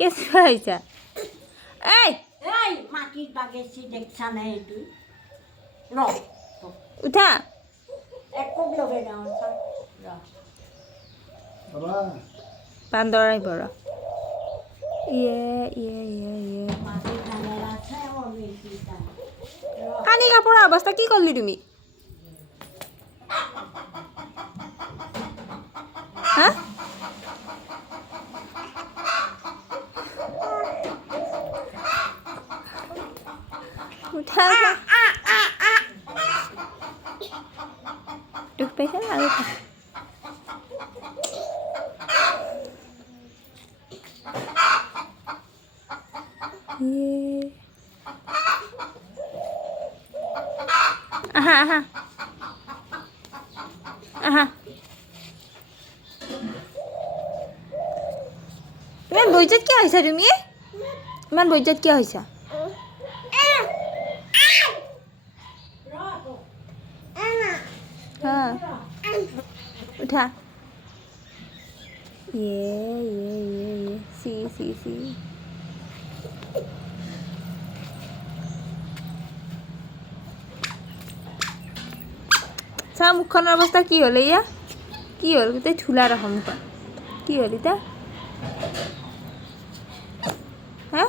কেঁচুৱা হৈছা এই এই মাটিত বাগেছি দেখছা নাই এইটো ৰ উঠা একো লগে যাওঁ চাওঁ ৰ বান্দৰ আহিব ৰ ইয়ে ইয়ে ইয়ে ইয়ে মাটিত ডাঙৰ আছে অমিতি তাৰ কানি কাপোৰৰ অৱস্থা কি কৰিলি তুমি হা উঠা দুখ পাইছা আৰু উঠা আহা আহা আহা ইমান বৈজত কিয় হৈছা তুমি ইমান বৈজত কিয় হৈছা উঠা ইয়ে ইয়ে ইয়ে ইয়ে চি চি চি চা মুখখনৰ অৱস্থা কি হ'ল এয়া কি হ'ল গোটেই ধূলা দেখোন মুখত কি হ'ল এতিয়া হা